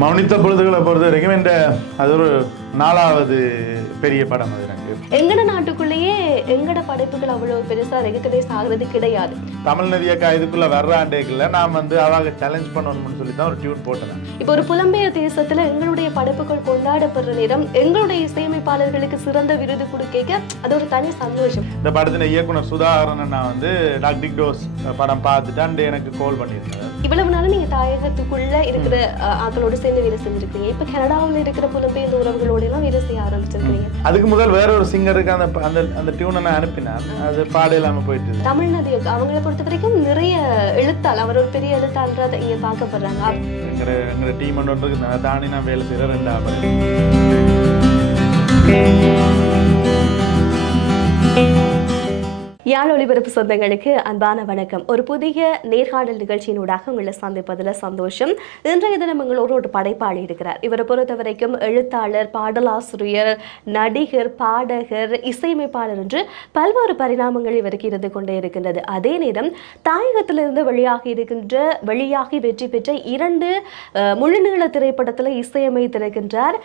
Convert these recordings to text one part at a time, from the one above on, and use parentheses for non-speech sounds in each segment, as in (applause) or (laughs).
மௌனித்த பொழுதுகளை பொறுத்த வரைக்கும் இந்த அது ஒரு நாலாவது பெரிய படம் அது எனக்கு. எங்கட நாட்டுக்குள்ளேயே எங்கட படைப்புகள் அவ்வளவு பெருசா ரெகனைஸ் ஆகுறது கிடையாது. தமிழ் நதியக்கா இதுக்குள்ள வர்ற ஆண்டேக்குள்ள நான் வந்து அவாக சேலஞ்ச் பண்ணணும்னு சொல்லி தான் ஒரு டியூன் போட்டேன் இப்போ ஒரு புலம்பெயர் தேசத்துல எங்களுடைய படைப்புகள் கொண்டாடப்படுற நேரம் எங்களுடைய இசையமைப்பாளர்களுக்கு சிறந்த விருது கொடுக்க அது ஒரு தனி சந்தோஷம். இந்த படத்தின் இயக்குனர் சுதாகரன் நான் வந்து டாக்டிக் டோஸ் படம் பார்த்துட்டு அண்டு எனக்கு கால் பண்ணியிருந்தேன் இவ்வளவு நாளும் நீங்க தாயகத்துக்குள்ள இருக்கிற அஹ், ஆட்களோட சேர்ந்து வேலை செஞ்சிருக்கீங்க இப்ப கனடாவுல இருக்கிற புலம்பெயர்ந்த உறவுகளோட எல்லாம் வேலை செய்ய ஆரம்பிச்சிருக்கீங்க அதுக்கு முதல் வேற ஒரு சிங்கருக்கு அந்த அந்த அந்த டியூனை நான் அனுப்பினேன். அது பாட இல்லாம போயிட்டு தமிழ்நதி அவங்கள பொறுத்த வரைக்கும் நிறைய எழுத்தாள் அவர் ஒரு பெரிய எழுத்தாளராக இங்க பார்க்கப்படுறாங்க. அவ- எங்க எங்க டீம் ஒன்று தாண்டி நான் வேலை செய்கிற ரெண்டாவது யாழ் ஒளிபரப்பு சொந்தங்களுக்கு அன்பான வணக்கம். ஒரு புதிய நேர்காணல் நிகழ்ச்சியினூடாக உங்களை சந்திப்பதில் சந்தோஷம். இன்றைய தினம் எங்களோடு ஒரு படைப்பாளி இருக்கிறார். இவரை பொறுத்த வரைக்கும் எழுத்தாளர் பாடலாசிரியர் நடிகர் பாடகர் இசையமைப்பாளர் என்று பல்வேறு பரிணாமங்கள் இவருக்கு இருந்து கொண்டே இருக்கின்றது. அதே நேரம் தாயகத்திலிருந்து வெளியாகி இருக்கின்ற வெளியாகி வெற்றி பெற்ற இரண்டு முழுநீள திரைப்படத்தில் இசையமைத்திருக்கின்றார்.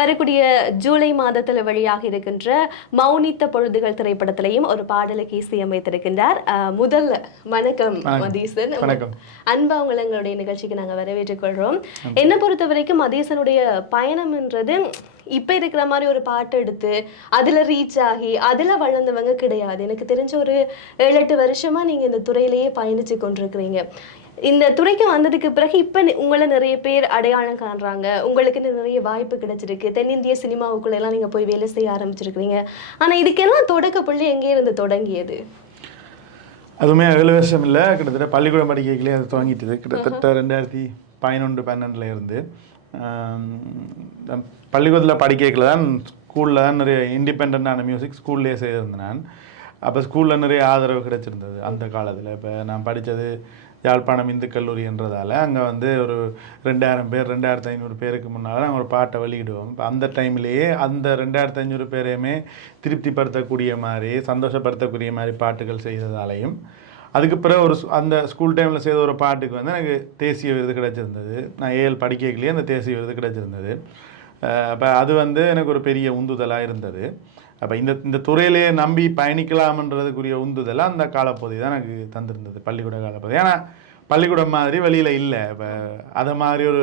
வரக்கூடிய ஜூலை மாதத்தில் வெளியாகி இருக்கின்ற மௌனித்த பொழுதுகள் திரைப்படத்திலையும் ஒரு பாடலுக்கு இசையமைத்திருக்கின்றார். அஹ், முதல் வணக்கம் மதீசன். வணக்கம். அன்பா உங்களை எங்களுடைய நிகழ்ச்சிக்கு நாங்கள் வரவேற்றுக் கொள்றோம் என்னை பொறுத்த வரைக்கும் மதீசனுடைய பயணம்ன்றது இப்ப இருக்கிற மாதிரி ஒரு பாட்டு எடுத்து அதுல ரீச் ஆகி அதுல வளர்ந்தவங்க கிடையாது. எனக்கு தெரிஞ்ச ஒரு ஏழு எட்டு வருஷமா நீங்க இந்த துறையிலேயே பயணிச்சு கொண்டிருக்கிறீங்க. இந்த துறைக்கு வந்ததுக்கு பிறகு இப்ப உங்களை நிறைய பேர் அடையாளம் காண்றாங்க. உங்களுக்கு நிறைய வாய்ப்பு கிடைச்சிருக்கு. தென்னிந்திய சினிமாவுக்குள்ள எல்லாம் நீங்க போய் வேலை செய்ய ஆரம்பிச்சிருக்கிறீங்க. ஆனா இதுக்கெல்லாம் தொடக்க புள்ளி எங்கே இருந்து தொடங்கியது? அதுவுமே வருஷம் இல்லை கிட்டத்தட்ட பள்ளிக்கூடம் படிக்கைகளே அது துவங்கிட்டது கிட்டத்தட்ட ரெண்டாயிரத்தி பதினொன்று பன்னெண்டுல இருந்து பள்ளிக்கூடத்தில் படிக்கைகளை தான் ஸ்கூலில் தான் நிறைய இண்டிபெண்ட்டான மியூசிக் ஸ்கூல்லேயே செய்திருந்தேன் நான். அப்போ ஸ்கூலில் நிறைய ஆதரவு கிடைச்சிருந்தது அந்த காலத்தில். இப்போ நான் படித்தது யாழ்ப்பாணம் இந்து கல்லூரி என்றதால அங்கே வந்து ஒரு ரெண்டாயிரம் பேர் ரெண்டாயிரத்து ஐநூறு பேருக்கு முன்னால் நாங்கள் ஒரு பாட்டை வெளியிடுவோம். இப்போ அந்த டைம்லேயே அந்த ரெண்டாயிரத்து ஐநூறு பேரையுமே திருப்திப்படுத்தக்கூடிய மாதிரி சந்தோஷப்படுத்தக்கூடிய மாதிரி பாட்டுகள் செய்ததாலையும் அதுக்கு பிறகு ஒரு அந்த ஸ்கூல் டைமில் செய்த ஒரு பாட்டுக்கு வந்து எனக்கு தேசிய விருது கிடச்சிருந்தது. நான் ஏஎல் படிக்கலையே அந்த தேசிய விருது கிடச்சிருந்தது. அப்போ அது வந்து எனக்கு ஒரு பெரிய உந்துதலாக இருந்தது. அப்போ இந்த இந்த துறையிலேயே நம்பி பயணிக்கலாம்ன்றதுக்குரிய உந்துதல் அந்த காலப்பகுதி தான் எனக்கு தந்திருந்தது பள்ளிக்கூட காலப்பகுதி ஏன்னா பள்ளிக்கூடம் மாதிரி வெளியில் இல்லை. இப்போ அதை மாதிரி ஒரு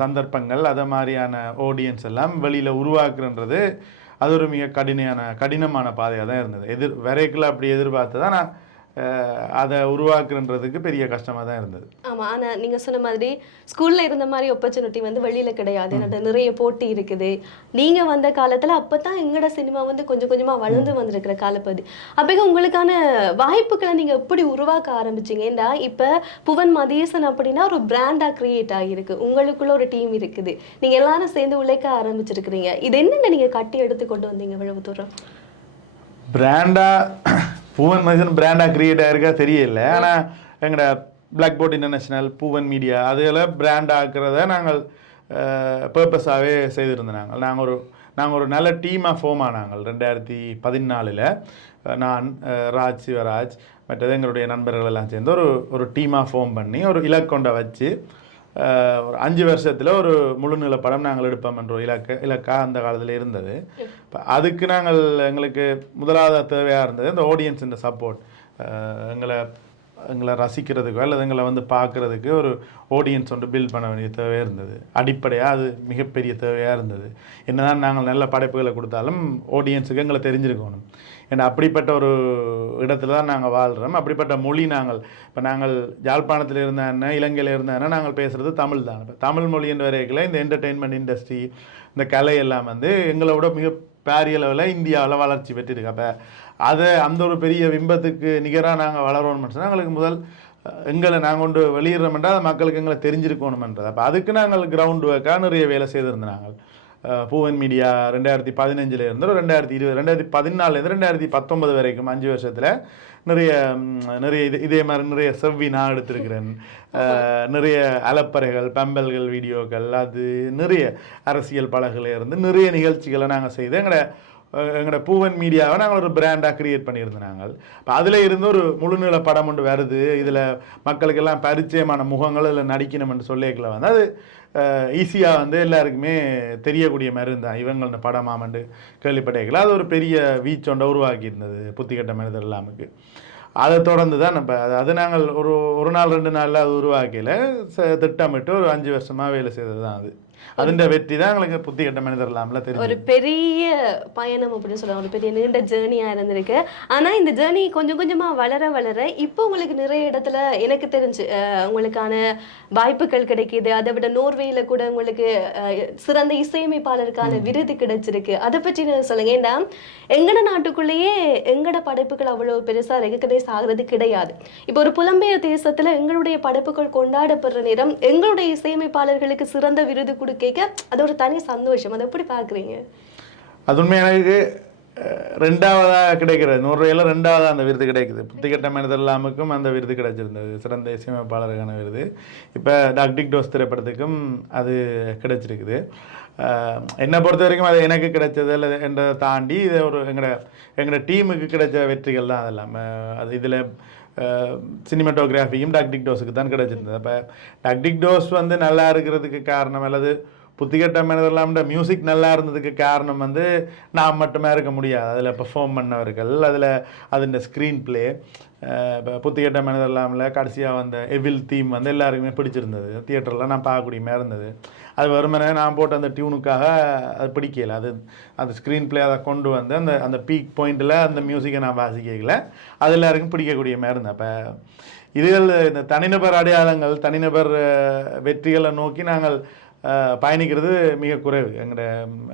சந்தர்ப்பங்கள் அதை மாதிரியான ஆடியன்ஸ் எல்லாம் வெளியில் உருவாக்குறன்றது அது ஒரு மிக கடினையான கடினமான பாதையாக தான் இருந்தது. எதிர் வரைக்கில் அப்படி எதிர்பார்த்து தான் நான் அதை உருவாக்குறன்றதுக்கு பெரிய கஷ்டமாக தான் இருந்தது. ஆமா ஆனா நீங்க சொன்ன மாதிரி ஸ்கூல்ல இருந்த மாதிரி ஆப்பர்ச்சுனிட்டி வந்து வெளியில கிடையாது. என்னோட நிறைய போட்டி இருக்குது. நீங்க வந்த காலத்துல அப்பதான் எங்கட சினிமா வந்து கொஞ்சம் கொஞ்சமா வளர்ந்து வந்திருக்கிற காலப்பகுதி அப்போ உங்களுக்கான வாய்ப்புகளை நீங்க எப்படி உருவாக்க ஆரம்பிச்சீங்க? ஏண்டா இப்ப புவன் மதீசன் அப்படின்னா ஒரு பிராண்டா கிரியேட் ஆகியிருக்கு. உங்களுக்குள்ள ஒரு டீம் இருக்குது. நீங்க எல்லாரும் சேர்ந்து உழைக்க ஆரம்பிச்சிருக்கிறீங்க. இது என்னென்ன நீங்க கட்டி எடுத்து கொண்டு வந்தீங்க இவ்வளவு தூரம்? பிராண்டா பூவன் மனுஷன் பிராண்டாக கிரியேட் ஆயிருக்கா தெரியல. ஆனால் எங்களோட black board international Poovan media அதெல்லாம் பிராண்ட் ஆக்கிறத நாங்கள் பர்பஸாகவே செய்திருந்தோம் நாங்கள் நாங்கள் ஒரு நாங்கள் ஒரு நல்ல டீமாக ஃபார்ம் ஆனாங்கள் ரெண்டாயிரத்தி பதினாலில் நான் ராஜ் சிவராஜ் மற்றது எங்களுடைய நண்பர்கள் எல்லாம் சேர்ந்து ஒரு ஒரு டீமாக ஃபார்ம் பண்ணி ஒரு இலக்கொண்டை வச்சு ஒரு அஞ்சு வருஷத்தில் ஒரு முழுநில படம் நாங்கள் எடுப்போம் என்ற இலக்கு இலக்க இலக்கா அந்த காலத்தில் இருந்தது. இப்போ அதுக்கு நாங்கள் எங்களுக்கு முதலாவது தேவையாக இருந்தது இந்த ஆடியன்ஸ் இந்த சப்போர்ட் எங்களை எங்களை ரசிக்கிறதுக்கோ அல்லது எங்களை வந்து பார்க்குறதுக்கு ஒரு ஆடியன்ஸ் ஒன்று பில்ட் பண்ண வேண்டிய தேவையாக இருந்தது. அடிப்படையாக அது மிகப்பெரிய தேவையாக இருந்தது. என்னதான் நாங்கள் நல்ல படைப்புகளை கொடுத்தாலும் ஆடியன்ஸுக்கு எங்களை தெரிஞ்சிருக்கணும். ஏன்னா அப்படிப்பட்ட ஒரு இடத்துல தான் நாங்கள் வாழ்கிறோம் அப்படிப்பட்ட மொழி நாங்கள் இப்போ நாங்கள் யாழ்ப்பாணத்தில் இருந்த இலங்கையில் இருந்த நாங்கள் பேசுகிறது தமிழ் தான். இப்போ தமிழ் மொழி என்ற வரைக்கும் இந்த என்டர்டெயின்மெண்ட் இண்டஸ்ட்ரி இந்த கலை எல்லாம் வந்து எங்களை விட மிக பாரிய அளவில் இந்தியாவில் வளர்ச்சி பெற்றிருக்கு. அப்போ அதை அந்த ஒரு பெரிய பிம்பத்துக்கு நிகராக நாங்கள் வளரணும்னு சொன்னால் எங்களுக்கு முதல் எங்களை நாங்கள் கொண்டு வெளியிடுறோம்ன்றா மக்களுக்கு எங்களை தெரிஞ்சிருக்கணுமென்றது. அப்போ அதுக்கு நாங்கள் கிரவுண்ட் ஒர்க்காக நிறைய வேலை செய்திருந்தாங்க நாங்கள். பூவன் மீடியா ரெண்டாயிரத்தி பதினஞ்சுல இருந்து ஒரு ரெண்டாயிரத்தி இருபது ரெண்டாயிரத்தி பதினாலேருந்து ரெண்டாயிரத்தி பத்தொன்பது வரைக்கும் அஞ்சு வருஷத்தில் நிறைய நிறைய இது இதே மாதிரி நிறைய செவ்வி நான் எடுத்திருக்கிறேன். நிறைய அலப்பறைகள் பம்பல்கள் வீடியோக்கள் அது நிறைய அரசியல் பலகிலேருந்து இருந்து நிறைய நிகழ்ச்சிகளை நாங்கள் செய்து எங்களோட எங்களோட பூவன் மீடியாவை நாங்கள் ஒரு பிராண்டாக க்ரியேட் பண்ணியிருந்தோம் நாங்கள். இப்போ அதில் இருந்து ஒரு முழுநில படம் ஒன்று வருது. இதில் மக்களுக்கெல்லாம் பரிச்சயமான முகங்கள் இதில் நடிக்கணும்னு சொல்லிக்கல வந்து. அது ஈஸியாக வந்து எல்லாருக்குமே தெரியக்கூடிய மாதிரி இருந்தான் இவங்களோட படமாமண்டு கேள்விப்பட்டேக்கல அது ஒரு பெரிய வீச் ஒன்றை உருவாக்கி இருந்தது புத்திக்கட்ட மனிதர் இல்லாமக்கு. அதை தொடர்ந்து தான் நம்ம அது அது நாங்கள் ஒரு ஒரு நாள் ரெண்டு நாளில் அது உருவாக்கையில் ச- திட்டமிட்டு ஒரு அஞ்சு வருஷமாக வேலை செய்தது தான் அது. அதுன்ற வெற்றி தான் எங்களுக்கு புத்திகட்ட மனிதர் இல்லாமல ஒரு தெரியும் பெரிய பயணம் அப்படின்னு சொல்லலாம். ஒரு பெரிய நீண்ட ஜேர்னியா இருந்திருக்கு. ஆனா இந்த ஜேர்னி கொஞ்சம் கொஞ்சமா வளர வளர இப்போ உங்களுக்கு நிறைய இடத்துல எனக்கு தெரிஞ்சு உங்களுக்கான வாய்ப்புகள் கிடைக்குது. அதை விட நோர்வேல கூட உங்களுக்கு சிறந்த இசையமைப்பாளருக்கான விருது கிடைச்சிருக்கு. அதை பற்றி சொல்லுங்க. ஏன்னா எங்கட நாட்டுக்குள்ளேயே எங்கட படைப்புகள் அவ்வளவு பெருசா ரெகனைஸ் ஆகுறது கிடையாது. இப்போ ஒரு புலம்பெயர் தேசத்துல எங்களுடைய படைப்புகள் கொண்டாடப்படுற நேரம் எங்களுடைய இசையமைப்பாளர்களுக்கு சிறந்த விருது கொடுக்க அது ஒரு தனி சந்தோஷம். அதை எப்படி பார்க்குறீங்க? அது உண்மை எனக்கு ரெண்டாவதாக கிடைக்கிறது. நூறுரூவாயில் ரெண்டாவதாக அந்த விருது கிடைக்குது. புத்திகட்ட மனிதர் இல்லாமக்கும் அந்த விருது கிடைச்சிருந்தது. சிறந்த இசையமைப்பாளருக்கான விருது. இப்போ டாக்டிக் டோஸ் திரைப்படத்துக்கும் அது கிடைச்சிருக்குது. என்னை பொறுத்த வரைக்கும் அது எனக்கு கிடைச்சது இல்லை என்றதை தாண்டி இது ஒரு எங்களோட எங்களோட டீமுக்கு கிடைச்ச வெற்றிகள் தான் அதெல்லாம். அது இதில் சினிமாட்டோகிராஃபியும் டாக்டிக் டோஸுக்கு தான் கிடைச்சிருந்தது. அப்போ டாக்டிக் டோஸ் வந்து நல்லா இருக்கிறதுக்கு காரணம் அல்லது புத்திகட்ட மனிதர்லாம்ட மியூசிக் நல்லா இருந்ததுக்கு காரணம் வந்து நான் மட்டுமே இருக்க முடியாது. அதில் பெர்ஃபார்ம் பண்ணவர்கள் அதில் அதுன்ற ஸ்க்ரீன் ப்ளே இப்போ புத்திகட்ட மனிதர்லாமில் கடைசியாக வந்த எவில் தீம் வந்து எல்லாருக்குமே பிடிச்சிருந்தது. தியேட்டரில் நான் பார்க்கக்கூடிய மாதிரி இருந்தது. அது வருமனே நான் போட்ட அந்த டியூனுக்காக அது பிடிக்கல. அது அந்த ஸ்க்ரீன் ப்ளே அதை கொண்டு வந்து அந்த அந்த பீக் பாயிண்டில் அந்த மியூசிக்கை நான் வாசிக்கல. அது எல்லாருக்கும் பிடிக்கக்கூடிய மாதிரி இருந்தேன் அப்போ இதுகள் இந்த தனிநபர் அடையாளங்கள் தனிநபர் வெற்றிகளை நோக்கி நாங்கள் பயணிக்கிறது மிக குறைவு. எங்களோட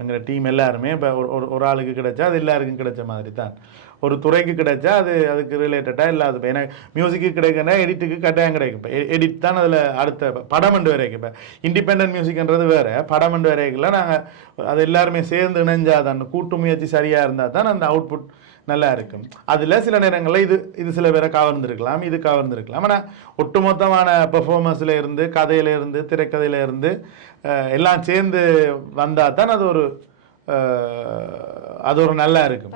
எங்களோட டீம் எல்லாருமே இப்போ ஒரு ஒரு- ஒரு ஆளுக்கு கிடைச்சா அது எல்லாருக்கும் கிடைச்ச மாதிரி தான் ஒரு துறைக்கு கிடைச்சா அது அதுக்கு ரிலேட்டடாக இல்லாத இப்போ எனக்கு மியூசிக்கு கிடைக்கனா எடிட்டுக்கு கட்டாயம் கிடைக்கும். இப்போ எடிட் e- தான் அதில் அடுத்த படம் என்று வரைக்கும். இப்போ இண்டிபெண்ட் மியூசிக்ன்றது வேறு. படம் என்று வரைக்கும்லாம் நாங்கள் அது எல்லாருமே சேர்ந்து இணைஞ்சாதான் கூட்டு முயற்சி சரியாக இருந்தால் தான் அந்த அவுட்புட் நல்லா இருக்கும் அதில் சில நேரங்களில் இது இது சில பேரை கவர்ந்திருக்கலாம் இது கவர்ந்திருக்கலாம். ஆனால் ஒட்டுமொத்தமான பெர்ஃபார்மன்ஸில் இருந்து கதையிலேருந்து திரைக்கதையிலேருந்து இருந்து எல்லாம் சேர்ந்து வந்தால் தான் அது ஒரு அது ஒரு நல்லா இருக்கும்.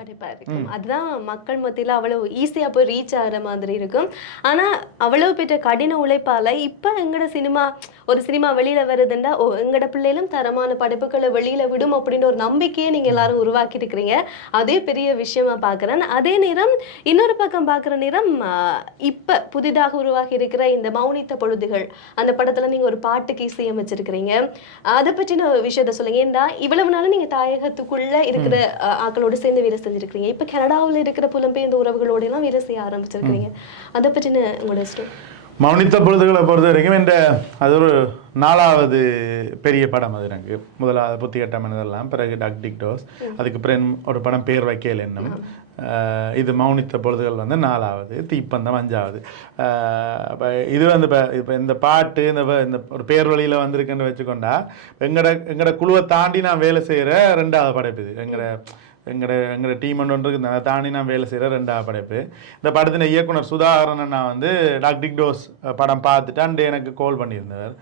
அதுதான் மக்கள் மத்தியில அவ்வளவு ஈஸியா போய் ரீச் ஆகுற மாதிரி இருக்கும். ஆனா அவ்வளவு பெற்ற கடின உழைப்பால இப்ப எங்கட சினிமா ஒரு சினிமா வெளியில வருதுன்னா ஓ எங்கட பிள்ளைகளும் தரமான படைப்புகளை வெளியில விடும் அப்படின்ற ஒரு நம்பிக்கையை நீங்க எல்லாரும் உருவாக்கி இருக்கிறீங்க அதே பெரிய விஷயமா பாக்குறேன். அதே நேரம் இன்னொரு பக்கம் பாக்குற நேரம் இப்ப புதிதாக உருவாகி இருக்கிற இந்த மௌனித்த பொழுதுகள் அந்த படத்துல நீங்க ஒரு பாட்டுக்கு இசையமைச்சிருக்கிறீங்க. அதை பற்றின விஷயத்த சொல்லுங்க. ஏன்டா இவ்வளவு நாளும் நீங்க தாயகத்துக்குள்ள இருக்கிற ஆக்களோட சேர்ந்து வேலை செஞ்சிருக்கீங்க இப்ப கனடாவுல இருக்கிற புலம்பெயர்ந்த உறவுகளோட எல்லாம் வேலை செய்ய ஆரம்பிச்சிருக்கீங்க அதை பற்றின உங்களோட இஷ்டம் மௌனித்த பொழுதுகளை பொறுத்த வரைக்கும் இந்த அது ஒரு நாலாவது பெரிய படம் அது எனக்கு. முதலாவது புத்திகட்ட மனிதெல்லாம் பிறகு டாக்டிக் டோஸ் அதுக்கு பிறகு ஒரு படம் பேர் வைக்கல என்னும். இது மௌனித்த பொழுதுகள் வந்து நாலாவது தீப்பந்தம் அஞ்சாவது. அப்போ இது வந்து இப்போ இப்போ இந்த பாட்டு இந்த இந்த ஒரு பேர் வழியில் வந்திருக்குன்னு வச்சுக்கொண்டா எங்கட எங்கட குழுவை தாண்டி நான் வேலை செய்கிற ரெண்டாவது படைப்பு இது. எங்கட எங்கட எங்கட டீம் ஒன்று இருக்கு அதை தாண்டி நான் வேலை செய்கிற ரெண்டாவது படைப்பு. இந்த படத்தின் இயக்குனர் சுதாகரன் நான் வந்து டாக்டிக் டோஸ் படம் பார்த்துட்டு அண்டு எனக்கு கால் பண்ணியிருந்தவர்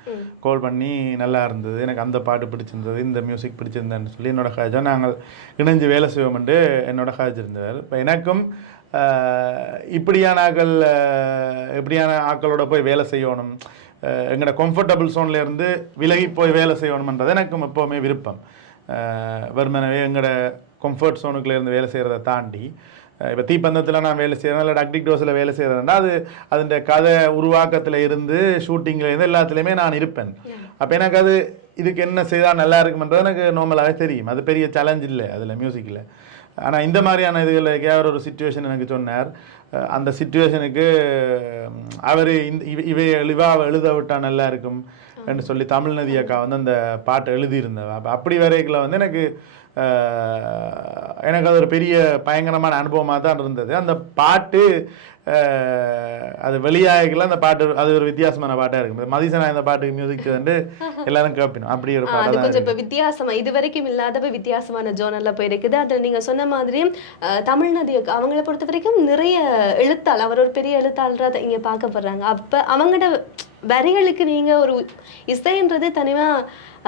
கால் பண்ணி நல்லா இருந்தது. எனக்கு அந்த பாட்டு பிடிச்சிருந்தது இந்த மியூசிக் பிடிச்சிருந்தேன்னு சொல்லி என்னோட காஜா நாங்கள் இணைஞ்சு வேலை செய்வோம்ட்டு என்னோட காஜ் இருந்தவர் இப்போ எனக்கும் இப்படியான ஆக்கள் இப்படியான ஆக்களோட போய் வேலை செய்யணும் எங்களோட கம்ஃபர்டபுள் சோன்ல இருந்து விலகி போய் வேலை செய்யணுமன்றது எனக்கும் எப்போவுமே விருப்பம். வெறுமனவே எங்களோட கம்ஃபர்ட் சோனுக்குள்ள இருந்து வேலை செய்கிறத தாண்டி இப்போ தீப்பந்தத்தில் நான் வேலை செய்கிறேன் இல்லை டாக்டிக் டோஸில் வேலை செய்கிறேன்னா அது அதுன்ற கதை உருவாக்கத்தில் இருந்து ஷூட்டிங்கில் இருந்து எல்லாத்துலேயுமே நான் இருப்பேன். அப்போ எனக்கு அது இதுக்கு என்ன செய்தால் நல்லா இருக்குமன்றது எனக்கு நார்மலாகவே தெரியும். அது பெரிய சேலஞ்ச் இல்லை அதில் மியூசிக்கில் ஆனால் இந்த மாதிரியான இதுகளில் ஏதாவது ஒரு சுச்சுவேஷன் எனக்கு சொன்னார். அந்த சுச்சுவேஷனுக்கு அவர் இந்த இவ- இவை இவா எழுத விட்டா நல்லா இருக்கும் என்று சொல்லி தமிழ் நதி அக்கா வந்து அந்த பாட்டை எழுதியிருந்தவ அப்போ அப்படி வரைக்குள்ள வந்து எனக்கு எனக்கு அது ஒரு பெரிய பயங்கரமான அனுபவமாக தான் இருந்தது. அந்த பாட்டு அது வெளியாகல அந்த பாட்டு அது ஒரு வித்தியாசமான பாட்டாக இருக்கும். மதிசனா இந்த பாட்டுக்கு மியூசிக் வந்து எல்லாரும் கேட்பினோம் அப்படி ஒரு பாட்டு கொஞ்சம் இப்ப வித்தியாசமா இது வரைக்கும் இல்லாத வித்தியாசமான ஜோனல்ல போயிருக்குது அதுல நீங்க சொன்ன மாதிரி ஆஹ் தமிழ் நதி அக்கா, அவங்கள பொறுத்த வரைக்கும் நிறைய எழுத்தாள் அவர் ஒரு பெரிய எழுத்தாளரா அதை இங்க பார்க்கப்படுறாங்க. அப்ப அவங்களோட வரிகளுக்கு நீங்க ஒரு இசைன்றது தனிமா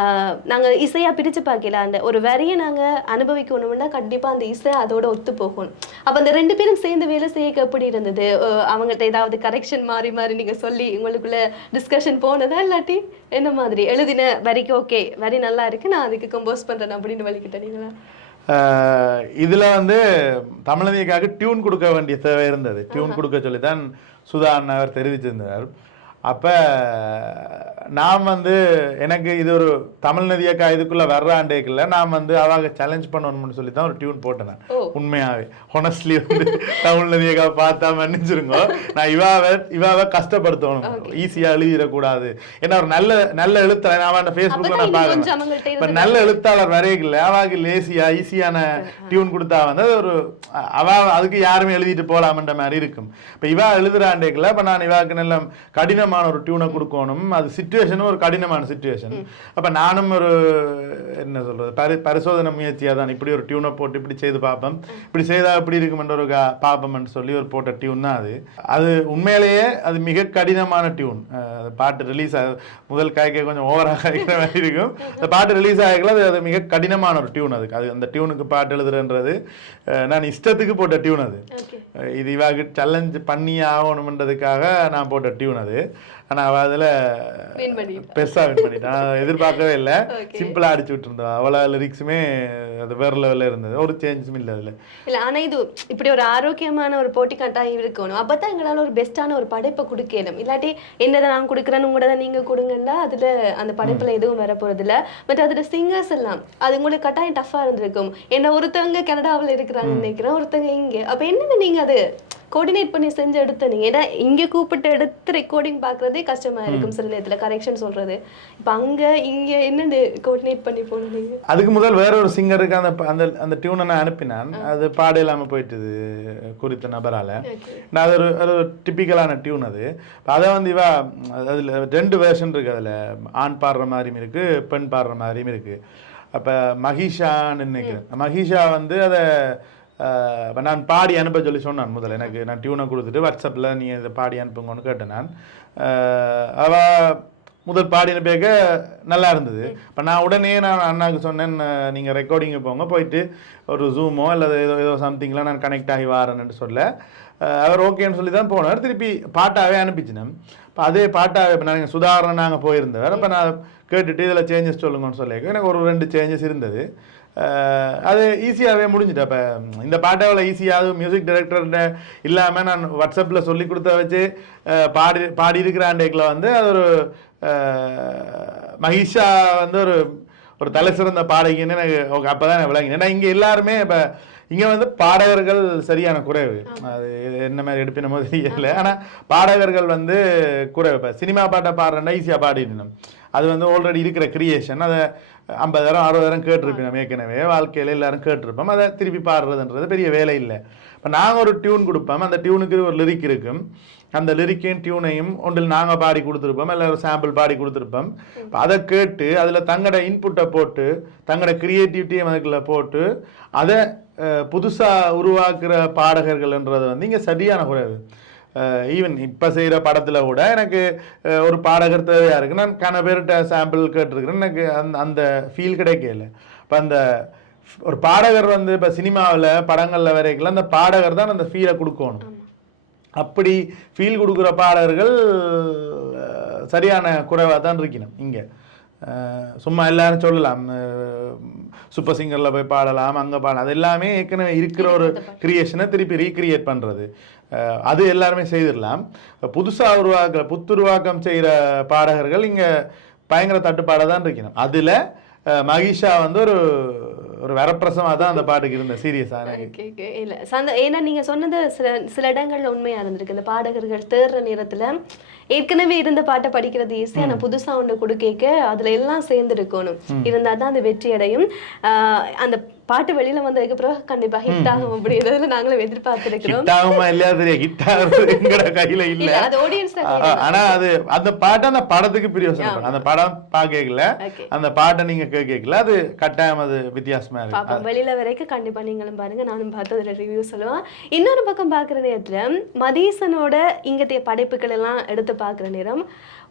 ஆஹ், நாங்க இசையா பிரிச்சு பார்க்கல. அந்த ஒரு வரியை நாங்க அனுபவிக்கணும்னா கண்டிப்பா அந்த இசை அதோட ஒத்து போகணும் அப்ப அந்த ரெண்டு பேரும் சேர்ந்து வேலை செய்ய எப்படி இருந்தது? அவங்கள்ட்ட ஏதாவது கரெக்ஷன் மாறி மாறி நீங்க சொல்லி உங்களுக்குள்ள டிஸ்கஷன் போனதா இல்லாட்டி என்ன மாதிரி? எழுதின வரிக்கு ஓகே வரி நல்லா இருக்கு நான் அதுக்கு கம்போஸ் பண்றேன் அப்படின்னு வலிக்கிட்டேன் நீங்களா? ஆஹ் இதுல வந்து தமிழதிக்காக டியூன் கொடுக்க வேண்டிய தேவை இருந்தது. டியூன் கொடுக்க சொல்லி தான் சுதா அண்ணா அவர் தெரிவிச்சிருந்தார். அப்ப நான் வந்து எனக்கு இது ஒரு தமிழ் நதியக்கா இதுக்குள்ள வர்றாண்டேக்குள்ள நான் வந்து அவங்க சேலஞ்ச் பண்ணணும்னு சொல்லி தான் ஒரு டியூன் போட்டேன் நான். ஓ. உண்மையாவே. ஹொனஸ்ட்லி வந்து தமிழ் நதியக்கா பார்த்தா மன்னிச்சிருங்க. நான் இவாவை இவாவை கஷ்டப்படுத்தணும். ஈஸியா எழுதிடக்கூடாது. ஏன்னா ஒரு நல்ல நல்ல எழுத்தாளர் நான் அவன் ஃபேஸ்புக்கில் நான் பார்க்கறேன். இப்ப நல்ல எழுத்தாளர் வரையில அவாக்கு லேசியா ஈஸியான டியூன் கொடுத்தா வந்து ஒரு அவ அதுக்கு யாருமே எழுதிட்டு போலாம்ன்ற மாதிரி இருக்கும். இப்ப இவா எழுதுறாண்டேக்கல இப்ப நான் இவாக்கு நல்ல கடினமான ஒரு டியூனை கொடுக்கணும். அது சுச்சுவேஷனும் ஒரு கடினமான சுச்சுவேஷன் அப்ப நானும் ஒரு என்ன சொல்றது பரி பரிசோதனை முயற்சியா தான் இப்படி ஒரு டியூனை போட்டு இப்படி செய்து பார்ப்போம். இப்படி செய்தா இப்படி இருக்குமென்ற ஒரு பார்ப்போம்னு சொல்லி ஒரு போட்ட டியூன் தான் அது. அது உண்மையிலேயே அது மிக கடினமான டியூன் பாட்டு ரிலீஸ் ஆக முதல் காய்க்க கொஞ்சம் ஓவராக காய்க்கிற மாதிரி இருக்கும். அந்த பாட்டு ரிலீஸ் ஆகல அது அது மிக கடினமான ஒரு டியூன் அதுக்கு. அது அந்த டியூனுக்கு பாட்டு எழுதுறன்றது நான் இஷ்டத்துக்கு போட்ட டியூன் அது. இது இவாக்கு சேலஞ்ச் பண்ணி ஆகணும்ன்றதுக்காக நான் போட்ட டியூன் அது. ஆனா அவ அதுல Win பண்ணிட்டா. பெருசா வின் பண்ணிட்டான் நான் எதிர்பார்க்கவே இல்லை. Okay. சிம்பிளா அடிச்சு விட்டுருந்தா. அவ்வளோ லிரிக்ஸுமே அது வேற லெவல்ல இருந்தது. ஒரு சேஞ்சும் இல்லை அதுல. இல்ல ஆனா இது இப்படி ஒரு ஆரோக்கியமான ஒரு போட்டி கட்டாயம் இருக்கணும். அப்பதான் எங்களால ஒரு பெஸ்டான ஒரு படைப்பை கொடுக்கணும் இல்லாட்டி என்னதை நான் கொடுக்குறேன்னு கூட நீங்க கொடுங்கன்னா அதுல அந்த படைப்புல எதுவும் வர போறது இல்ல பட் அதுல சிங்கர்ஸ் எல்லாம் அது உங்களுக்கு கட்டாயம் டஃபா இருந்திருக்கும். என்ன ஒருத்தவங்க கனடாவுல இருக்கிறாங்கன்னு நினைக்கிறேன் ஒருத்தவங்க இங்க. அப்ப என்னங்க நீங்க அது? கோஆர்டினேட் பண்ணி செஞ்சு எடுத்த நீங்க. ஏன்னா இங்க கூப்பிட்டு எடுத்து ரெக்கார்டிங் பாக்குறதே கஷ்டமா இருக்கும் சில நேரத்துல கரெக்ஷன் சொல்றது. இப்ப அங்க இங்க என்னன்னு கோஆர்டினேட் பண்ணி போனீங்க அதுக்கு முதல் வேற ஒரு சிங்கருக்கு அந்த அந்த அந்த டியூனை நான் அனுப்பினான். அது பாட இல்லாம போயிட்டுது குறித்த நபரால. நான் அது ஒரு ஒரு டிப்பிக்கலான டியூன் அது. அதை வந்து இவா அதில் ரெண்டு வேர்ஷன் இருக்கு அதில். ஆண் பாடுற மாதிரியும் இருக்கு பெண் பாடுற மாதிரியும் இருக்கு. அப்போ மகிஷான்னு நினைக்கிறேன். மகிஷா வந்து அதை நான் பாடி அனுப்ப சொல்லி சொன்னான் முதல்ல. எனக்கு நான் டியூனை கொடுத்துட்டு வாட்ஸ்அப்பில் நீ இதை பாடி அனுப்புங்கன்னு கேட்டேன் நான். அஹ் அவ முதல் பாடி பேக்க நல்லா இருந்தது. இப்போ நான் உடனே நான் அண்ணாவுக்கு சொன்னேன் நீங்கள் ரெக்கார்டிங்கு போங்க போயிட்டு ஒரு ஜூமோ அல்லது ஏதோ ஏதோ சம்திங்லாம் நான் கனெக்ட் ஆகி வாரேன்னு சொல்ல அவர் ஓகேன்னு சொல்லி தான் போனார். திருப்பி பாட்டாகவே அனுப்பிச்சினேன். இப்போ அதே பாட்டாகவே இப்போ நாங்கள் சுதாரணம் நாங்கள் போயிருந்தவர். அப்போ நான் கேட்டுட்டு இதில் சேஞ்சஸ் சொல்லுங்கன்னு சொல்லி எனக்கு ஒரு ரெண்டு சேஞ்சஸ் இருந்தது. அது ஈஸியாகவே முடிஞ்சுட்டு அப்போ இந்த பாட்டை அவ்வளோ ஈஸியாக மியூசிக் டைரக்டர்கிட்ட இல்லாமல் நான் வாட்ஸ்அப்பில் சொல்லி கொடுத்த வச்சு பாடி பாடி இருக்கிறாண்டேக்கில் வந்து அது ஒரு மகிஷா வந்து ஒரு ஒரு தலை சிறந்த பாடகின்னு எனக்கு அப்போ தான் விளங்கினேன். ஏன்னா இங்கே எல்லாருமே இப்போ இங்கே வந்து பாடகர்கள் சரியான குறைவு. அது என்ன மாதிரி எடுப்பினமோ தெரியல. ஆனால் பாடகர்கள் வந்து குறைவு. இப்போ சினிமா பாட்டை பாடுறேன்னா ஈஸியாக பாடிடணும். அது வந்து ஆல்ரெடி இருக்கிற கிரியேஷன் அதை ஐம்பதாயிரம் அறுபதாயிரம் கேட்டிருப்போம் ஏற்கனவே. வாழ்க்கையில் எல்லாரும் கேட்டிருப்போம். அதை திருப்பி பாடுறதுன்றது பெரிய வேலை இல்லை. இப்போ நாங்கள் ஒரு டியூன் கொடுப்போம். அந்த டியூனுக்கு ஒரு லிரிக் இருக்கும். அந்த லிரிக்கையும் டியூனையும் ஒன்றில் நாங்கள் பாடி கொடுத்துருப்போம். இல்லை ஒரு சாம்பிள் பாடி கொடுத்துருப்போம். அதை கேட்டு அதில் தங்களோட இன்புட்டை போட்டு தங்களோட கிரியேட்டிவிட்டியை அதுக்குள்ள போட்டு அதை புதுசாக உருவாக்குற பாடகர்கள்ன்றது வந்து இங்கே சரியான குறைவு. ஈவன் இப்போ செய்கிற படத்தில் கூட எனக்கு ஒரு பாடகர் தேவையாக இருக்குது நான் கன பேர்கிட்ட சாம்பிள் கேட்டிருக்கிறேன் எனக்கு அந்த அந்த ஃபீல் கிடைக்கல. இப்போ அந்த ஒரு பாடகர் வந்து இப்போ சினிமாவில் படங்களில் வரைக்கும் அந்த பாடகர் தான் அந்த ஃபீலை கொடுக்கணும். அப்படி ஃபீல் கொடுக்குற பாடகர்கள் சரியான குறைவாக தான் இருக்கணும் இங்கே. சும்மா எல்லாரும் சொல்லலாம். சூப்பர் சிங்கரில் போய் பாடலாம் அங்கே பாடலாம். அது எல்லாமே ஏற்கனவே இருக்கிற ஒரு கிரியேஷனை திருப்பி ரீக்ரியேட் பண்ணுறது அது எல்லாருமே செய்திடலாம். புதுசாக உருவாக்க புத்துருவாக்கம் செய்கிற பாடகர்கள் இங்கே பயங்கர தட்டுப்பாடாக தான் இருக்கணும். அதில் மகிஷா வந்து ஒரு ஒரு வரப்பிரசமாக தான் அந்த பாட்டுக்கு இருந்த. சீரியஸாக ஓகே ஓகே இல்ல சந்த ஏன்னா நீங்க சொன்னது சில சில இடங்கள்ல உண்மையா இருந்திருக்கு. இந்த பாடகர்கள் தேர்ற நேரத்துல ஏற்கனவே இருந்த பாட்டை படிக்கிறது ஈஸி ஆனா புதுசா ஒண்ணு கொடுக்க அதுல எல்லாம் சேர்ந்து இருக்கணும். இருந்தா தான் அது வெற்றி அடையும் அந்த பாட்டு வெளியில வந்ததுக்கு பிறகு கண்டிப்பா ஹிட் ஆகும் அப்படின்றதுல நாங்களும் எதிர்பார்த்திருக்கிறோம். ஹிட் ஆகுமா இல்லையா தெரியாது ஹிட் ஆகுறது எங்கட கையில இல்ல. அது ஆடியன்ஸ் ஆனா அது அந்த பாட்டு அந்த படத்துக்கு பிரியோசனப்படும் அந்த படம் பார்க்கல ஓகே. அந்த பாட்டை நீங்க கேட்கல அது கட்டாயம் அது வித்தியாசம் பாப்போம். வெளியில வரைக்கும் கண்டிப்பா நீங்களும் பாருங்க. நானும் பார்த்து அதுல ரிவ்யூ சொல்லுவேன். இன்னொரு பக்கம் பார்க்குற நேரத்துல மதீசனோட இங்கத்தைய படைப்புகள் எல்லாம் எடுத்து பார்க்குற நேரம்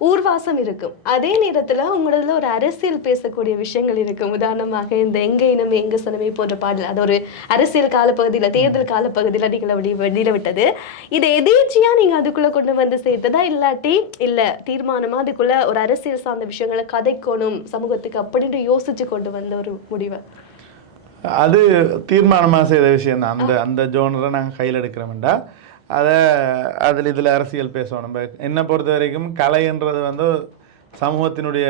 ஊர்வாசம் இருக்கும். அதே நேரத்துல உங்களதுல ஒரு அரசியல் பேசக்கூடிய விஷயங்கள் இருக்கும். உதாரணமாக இந்த எங்க இனமே எங்க சனமே போன்ற பாடல் அது ஒரு அரசியல் காலப்பகுதியில தேர்தல் காலப்பகுதியில நீங்க வெளி வெளியில விட்டது இதை எதேச்சியா நீங்க அதுக்குள்ள கொண்டு வந்து சேர்த்ததா இல்லாட்டி இல்ல தீர்மானமா அதுக்குள்ள ஒரு அரசியல் சார்ந்த விஷயங்களை கதைக்கணும் சமூகத்துக்கு அப்படின்னு யோசிச்சு கொண்டு வந்த ஒரு முடிவு? அது தீர்மானமாக செய்த விஷயம் தான் அந்த அந்த ஜோனரை நாங்கள் கையில் எடுக்கிறோம்டா அதை அதில் இதில் அரசியல் பேசணும் நம்ம என்னை பொறுத்த வரைக்கும் கலைன்றது வந்து சமூகத்தினுடைய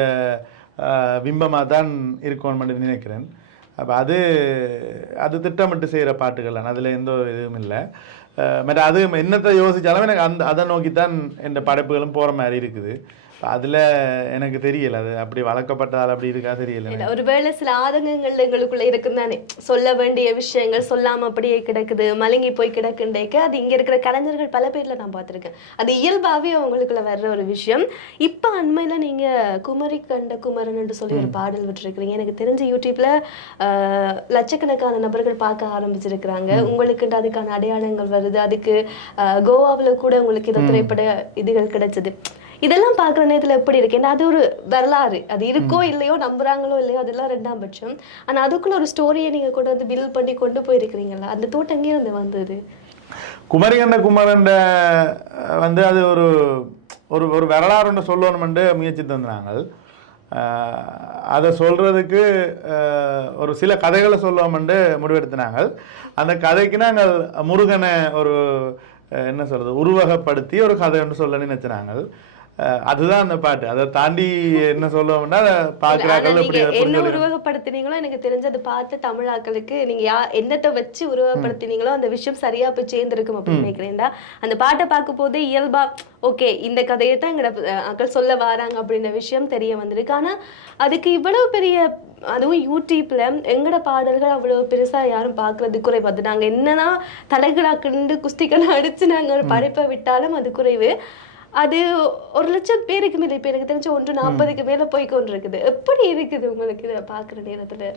பிம்பமாக தான் இருக்கணும்னு நினைக்கிறேன். அப்போ அது அது திட்டமிட்டு செய்கிற பாட்டுகள் தான். அதில் எந்த ஒரு இதுவும் இல்லை. மற்ற அது என்னத்தை யோசித்தாலும் எனக்கு அந்த அதை நோக்கி தான் என் படைப்புகளும் போகிற மாதிரி இருக்குது. அதில் எனக்கு தெரியல அது அப்படி வளர்க்கப்பட்டதால் அப்படி இருக்கா தெரியல ஒருவேளை சில ஆதங்கங்கள் எங்களுக்குள்ள இருக்கும் தானே சொல்ல வேண்டிய விஷயங்கள் சொல்லாம அப்படியே கிடக்குது மலங்கி போய் கிடக்குண்டேக்க அது இங்க இருக்கிற கலைஞர்கள் பல பேர்ல நான் பார்த்திருக்கேன். அது இயல்பாவே அவங்களுக்குள்ள வர்ற ஒரு விஷயம். இப்ப அண்மையில நீங்க குமரி கண்ட குமரன் என்று சொல்லி ஒரு பாடல் விட்டுருக்கீங்க எனக்கு தெரிஞ்ச யூடியூப்ல லட்சக்கணக்கான நபர்கள் பார்க்க ஆரம்பிச்சிருக்கிறாங்க. உங்களுக்கு அதுக்கான அடையாளங்கள் வருது. அதுக்கு கோவாவுல கூட உங்களுக்கு இந்த திரைப்பட இதுகள் கிடைச்சது. இதெல்லாம் பார்க்குற நேரத்துல எப்படி இருக்கு? ஏன்னா அது ஒரு வரலாறு. அது இருக்கோ இல்லையோ நம்புறாங்களோ இல்லையோ அதெல்லாம் ரெண்டாம் பட்சம். ஆனா அதுக்குள்ள ஒரு ஸ்டோரியை நீங்க கொண்டு வந்து பில் பண்ணி கொண்டு போயிருக்கிறீங்களா அந்த தோட்டம் எங்கே இருந்து வந்தது? குமரிகண்ட குமரண்ட வந்து அது ஒரு ஒரு ஒரு வரலாறுன்னு சொல்லணுமென்று முயற்சி தந்தாங்க அதை சொல்கிறதுக்கு ஒரு சில கதைகளை சொல்லுவோம்னு முடிவெடுத்தினாங்க அந்த கதைக்கு நாங்கள் முருகனை ஒரு என்ன சொல்கிறது உருவகப்படுத்தி ஒரு கதை ஒன்று சொல்ல நினைச்சினாங்க அதுதான் அந்த பாட்டு. அதை தாண்டி என்ன சொல்லுவோம்னா நீங்க அதை என்ன உருவகப்படுத்தினீங்களோ எனக்கு தெரிஞ்சது பார்த்து தமிழாக்களுக்கு நீங்க யா என்னத்தை வச்சு உருவகப்படுத்தினீங்களோ அந்த விஷயம் சரியா போய் சேர்ந்திருக்கும் அப்படின்னு நினைக்கிறேன்டா. அந்த பாட்டை பார்க்கும் போதே இயல்பா ஓகே இந்த கதையை தான் எங்கட அஹ், அக்கள் சொல்ல வராங்க அப்படின்ற விஷயம் தெரிய வந்திருக்கு. ஆனா அதுக்கு இவ்வளவு பெரிய அதுவும் யூடியூப்ல எங்கட பாடல்கள் அவ்வளவு பெருசா யாரும் பார்க்கறது குறைவு அது நாங்க என்னன்னா தலைகளாக்கிண்டு குஸ்திகளை அடிச்சு நாங்க ஒரு படைப்பை விட்டாலும் அது குறைவு. அது ஒரு லட்சம் பேருக்கு மேலே இப்போ எனக்கு தெரிஞ்ச ஒன்று நாற்பதுக்கு மேலே போய் கொண்டிருக்குது. எப்படி இருக்குது உங்களுக்கு இதை பார்க்குற நேரத்தில்?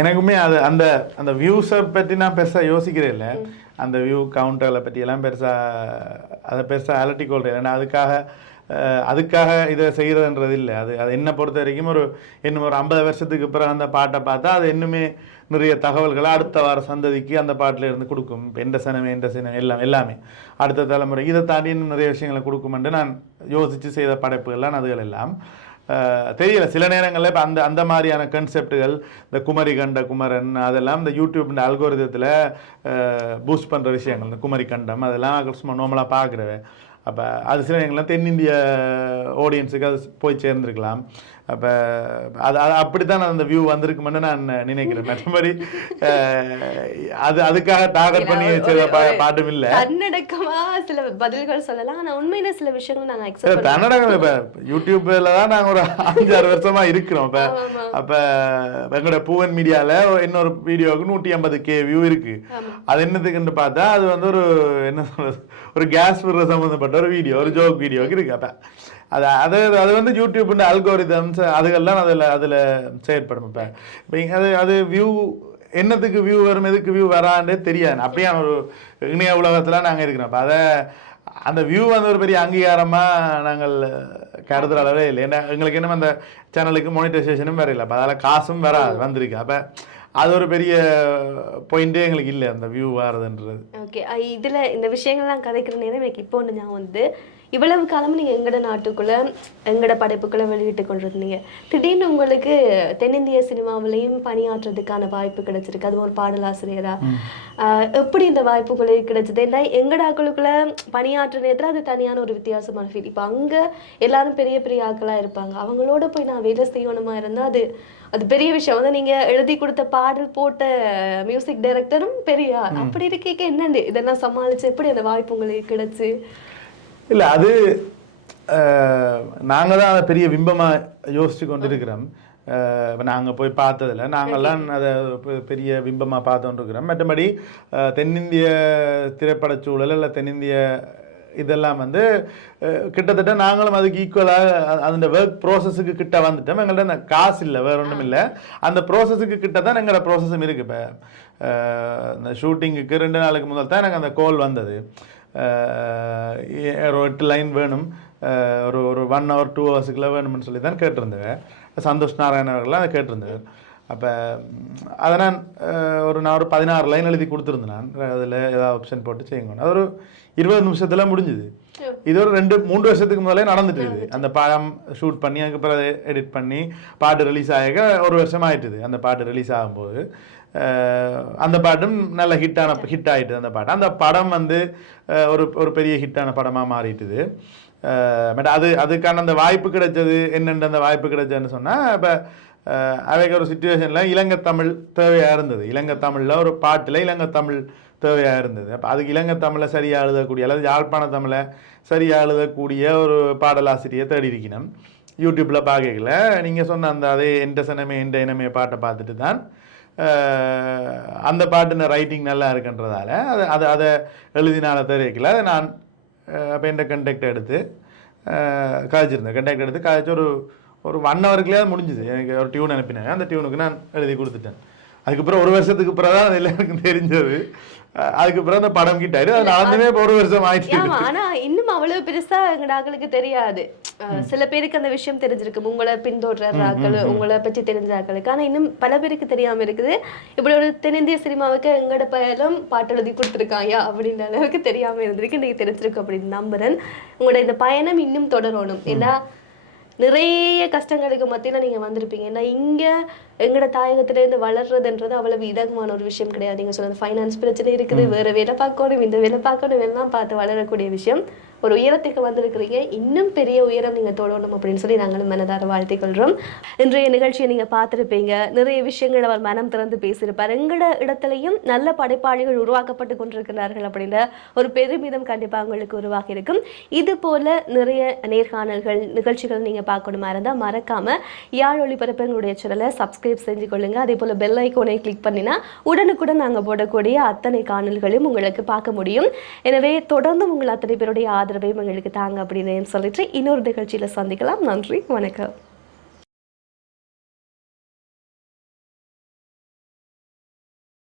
எனக்குமே அது அந்த அந்த வியூஸை பற்றி நான் பெருசாக யோசிக்கிறேன் இல்லை. அந்த வியூ கவுண்டரில் பற்றி எல்லாம் பெருசாக அதை பெருசாக அலட்டி கொள்றேன் ஏன்னா அதுக்காக அதுக்காக இதை செய்கிறதுன்றது இல்லை. அது அது என்னை பொறுத்த வரைக்கும் ஒரு இன்னும் ஒரு ஐம்பது வருஷத்துக்கு பிறகு அந்த பாட்டை பார்த்தா அது இன்னுமே நிறைய தகவல்களை அடுத்த வார சந்ததிக்கு அந்த பாட்டில் இருந்து கொடுக்கும். இப்போ எந்த சினமே எந்த சினம் எல்லாம் எல்லாமே. அடுத்த தலைமுறை. இதை தாண்டி இன்னும் நிறைய விஷயங்களை கொடுக்குமென்று நான் யோசித்து செய்த படைப்புகள்லாம் அதுகள் எல்லாம். தெரியல. சில நேரங்களில் இப்போ அந்த அந்த மாதிரியான கன்செப்டுகள் இந்த குமரி கண்ட குமரன் அதெல்லாம் இந்த யூடியூப் இந்த அல்கோரிதத்தில் பூஸ்ட் பண்ணுற விஷயங்கள் இந்த குமரி கண்டம் அதெல்லாம் சும்மா நார்மலாக பார்க்குறவன். அப்போ அது சில நேரங்களில் தென்னிந்திய ஆடியன்ஸுக்கு அது போய் சேர்ந்துருக்கலாம். அப்போ அது அது அப்படி தான் அந்த வியூ வந்திருக்குமென்னு நான் நினைக்கிறேன். (laughs) மற்றபடி அது அதுக்காக டார்கெட் பண்ணி பா பாட்டும் இல்லை தன்னடக்கமா சில பதில்கள் சொல்லலாம். ஆனா உண்மையில சில விஷயங்கள் நாங்க சார் அக்செப்ட் கன்னடம் இப்ப யூடியூப்ல தான் நாங்க ஒரு அஞ்சாறு வருஷமா இருக்கிறோம். இப்ப. அப்ப எங்களோட பூவன் மீடியால இன்னொரு வீடியோவுக்கு நூற்றி ஐம்பது கே வியூ இருக்கு. ஆமா. அது என்னத்துக்குன்னு பார்த்தா அது வந்து ஒரு என்ன சொல்றது ஒரு கேஸ் விடுற சம்மந்தப்பட்ட ஒரு வீடியோ ஒரு ஜோக் வீடியோக்கு இருக்கு. அப்ப அது அது அது வந்து யூடியூப் அல்கோரிதம்ஸ் அதுகெல்லாம் அதில் அதில் செயற்படும் இப்போ. இப்போ அது அது வியூ என்னத்துக்கு வியூ வரும் எதுக்கு வியூ வரான்றே தெரியாது. அப்படியான ஒரு இணைய உலகத்தில் நாங்கள் இருக்கிறோம். அப்போ அதை அந்த வியூ வந்து ஒரு பெரிய அங்கீகாரமாக நாங்கள் கருதுகிற அளவே இல்லை. ஏன்னா எங்களுக்கு என்ன அந்த சேனலுக்கு மானிட்டைசேஷனும் வேற இல்லை. அப்போ அதில் காசும் வராது வந்திருக்கு. அப்போ அது ஒரு பெரிய பாயிண்டே எங்களுக்கு இல்லை அந்த வியூ வர்றதுன்றது. ஓகே இதில் இந்த விஷயங்கள்லாம் கதைக்கிற நேரம் எனக்கு இப்போ ஒன்று ஞாபகம் வந்து இவ்வளவு காலமும் நீங்க எங்கட நாட்டுக்குள்ள எங்கட படைப்புக்குள்ள வெளியிட்டு கொண்டிருந்தீங்க. திடீர்னு உங்களுக்கு தென்னிந்திய சினிமாவிலையும் பணியாற்றுறதுக்கான வாய்ப்பு கிடைச்சிருக்கு. அது ஒரு பாடலாசிரியரா? ஆஹ் எப்படி இந்த வாய்ப்பு உங்களுக்கு கிடைச்சது? ஏன்னா எங்கட ஆக்களுக்குள்ள பணியாற்ற நேரத்துல அது தனியான ஒரு வித்தியாசமான ஃபீல் இப்போ அங்க எல்லாரும் பெரிய பெரிய ஆட்களா இருப்பாங்க. அவங்களோட போய் நான் வேலை செய்யணுமா இருந்தா அது அது பெரிய விஷயம். வந்து நீங்க எழுதி கொடுத்த பாடல் போட்ட மியூசிக் டைரக்டரும் பெரிய ஆள் அப்படி இருக்கீங்க என்னண்டு? இதெல்லாம் சமாளிச்சு எப்படி அந்த வாய்ப்பு உங்களுக்கு கிடைச்சு? இல்லை அது நாங்கள் தான் அதை பெரிய பிம்பமாக யோசிச்சு கொண்டு இருக்கிறோம் இப்போ நாங்கள் போய் பார்த்ததில்ல நாங்கள்லாம் அதை பெரிய பிம்பமாக பார்த்துட்டு இருக்கிறோம் மற்றபடி தென்னிந்திய திரைப்படச் சூழல் இல்லை தென்னிந்திய இதெல்லாம் வந்து கிட்டத்தட்ட நாங்களும் அதுக்கு ஈக்குவலாக அந்த ஒர்க் ப்ராசஸுக்கு கிட்ட வந்துட்டோம். எங்கள்ட்ட அந்த காசு இல்லை வேற ஒன்றும் இல்லை. அந்த ப்ராசஸுக்கு கிட்ட தான் எங்களோட ப்ராசஸும் இருக்குது இப்போ இந்த ஷூட்டிங்குக்கு ரெண்டு நாளுக்கு முதல் தான் எனக்கு அந்த கால் வந்தது. ஒரு எட்டு லைன் வேணும். ஒரு ஒரு ஒன் ஹவர் டூ ஹவர்ஸுக்குள்ளே வேணும்னு சொல்லி தான் கேட்டிருந்தேன் சந்தோஷ் நாராயண அவர்கள்லாம் அதை கேட்டிருந்தேன் அப்போ அதை நான் ஒரு நான் ஒரு பதினாறு லைன் எழுதி கொடுத்துருந்தேன் நான். அதில் ஏதாவது ஆப்ஷன் போட்டு செய்யுங்க அது ஒரு இருபது நிமிஷத்தில் முடிஞ்சுது. இது ஒரு ரெண்டு மூன்று வருஷத்துக்கு முதலே நடந்துட்டு இருக்குது. அந்த படம் ஷூட் பண்ணி அதுக்கு பிறகு எடிட் பண்ணி பாட்டு ரிலீஸ் ஆக ஒரு வருஷம் ஆயிட்டுது. அந்த பாட்டு ரிலீஸ் ஆகும்போது. அந்த பாட்டும் நல்ல ஹிட்டான ஹிட் ஆயிட்டுது அந்த பாட்டு. அந்த படம் வந்து ஒரு ஒரு பெரிய ஹிட்டான படமாக மாறிட்டுது. பட் அது அதுக்கான அந்த வாய்ப்பு கிடைச்சது என்னென்ன அந்த வாய்ப்பு கிடைச்சதுன்னு சொன்னால் இப்போ அவைக்கு ஒரு சுச்சுவேஷனில் இலங்கை தமிழ் தேவையாக இருந்தது. இலங்கை தமிழில் ஒரு பாட்டில் இலங்கை தமிழ் தேவையாக இருந்தது. அப்போ அதுக்கு இலங்கை தமிழை சரியாக எழுதக்கூடிய அல்லது யாழ்ப்பாண தமிழை சரியாக எழுதக்கூடிய ஒரு பாடலாசிரியை தேடி இருக்கணும். யூடியூப்பில் பார்க்கல. நீங்கள் சொன்ன அந்த அதே எந்த சனமே எந்த இனமே பாட்டை பார்த்துட்டு தான் அந்த பாட்டுன ரைட்டிங் நல்லா இருக்குன்றதால அதை அதை அதை எழுதினால தெரிவிக்கல. அதை நான் அப்போ எந்த கண்டக்ட் எடுத்து அஹ், கதைச்சிருந்தேன் கண்டக்ட் எடுத்து கதைச்சு ஒரு ஒரு ஒன் ஹவருக்குள்ளே முடிஞ்சுது. எனக்கு ஒரு டியூன் அனுப்பினாங்க அந்த டியூனுக்கு நான் எழுதி கொடுத்துட்டேன். அதுக்கப்புறம் ஒரு வருஷத்துக்கு பிறகு தான் அது எல்லாருக்கும் தெரிஞ்சது. அஹ், அதுக்கு பிறகு அந்த படம் கிட்டாரு. அது நடந்துமே ஒரு வருஷம் ஆயிடுச்சு ஆனா இன்னும் அவ்வளவு பெருசா எங்க ஆட்களுக்கு தெரியாது. சில பேருக்கு அந்த விஷயம் தெரிஞ்சிருக்கு உங்களை பின்தொடர்ற ஆட்கள் உங்களை பற்றி தெரிஞ்ச ஆட்களுக்கு ஆனா இன்னும் பல பேருக்கு தெரியாம இருக்குது. இப்படி ஒரு தென்னிந்திய சினிமாவுக்கு எங்கட பயலும் பாட்டு எழுதி கொடுத்துருக்காங்க அப்படின்ற அளவுக்கு தெரியாம இருந்திருக்கு. இன்னைக்கு தெரிஞ்சிருக்கு அப்படின்னு நம்புறேன். உங்களோட இந்த பயணம் இன்னும் தொடரணும். ஏன்னா நிறைய கஷ்டங்களுக்கு மத்தியில நீங்க வந்திருப்பீங்க. ஏன்னா இங்க எங்கட தாயகத்துல இருந்து வளர்றதுன்றது அவ்வளவு இலகுவான ஒரு விஷயம் கிடையாது. நீங்க சொன்னது ஃபைனான்ஸ் பிரச்சனை இருக்குது வேற வேலை பார்க்கணும் இந்த வேலை பார்க்கணும் எல்லாம் பார்த்து வளரக்கூடிய விஷயம். ஒரு உயரத்துக்கு வந்திருக்கிறீங்க இன்னும் பெரிய உயரம் நீங்க தொடரணும் அப்படின்னு சொல்லி நாங்களும் மனதார வாழ்த்திக் கொள்றோம் இன்றைய நிகழ்ச்சியை நீங்க பார்த்திருப்பீங்க. நிறைய விஷயங்கள் அவர் மனம் திறந்து பேசியிருப்பார். எங்கட இடத்துலையும் நல்ல படைப்பாளிகள் உருவாக்கப்பட்டு கொண்டிருக்கிறார்கள் அப்படின்ற ஒரு பெருமிதம் கண்டிப்பா உங்களுக்கு உருவாகி இருக்கும். இது போல நிறைய நேர்காணல்கள் நிகழ்ச்சிகள் நீங்க பார்க்கணுமா இருந்தா மறக்காம யாழ் ஒளிபரப்பு எங்களுடைய சேனலை சப்ஸ்கிரைப் செஞ்சு கொள்ளுங்க அதே போல பெல் ஐக்கோனை கிளிக் பண்ணினா உடனுக்குடன் நாங்க போடக்கூடிய அத்தனை காணல்களையும் உங்களுக்கு பார்க்க முடியும். எனவே தொடர்ந்து உங்கள் அத்தனை பேருடைய ஆதரவையும் எங்களுக்கு தாங்க அப்படின்னு சொல்லிட்டு இன்னொரு நிகழ்ச்சியில் சந்திக்கலாம். நன்றி. வணக்கம்.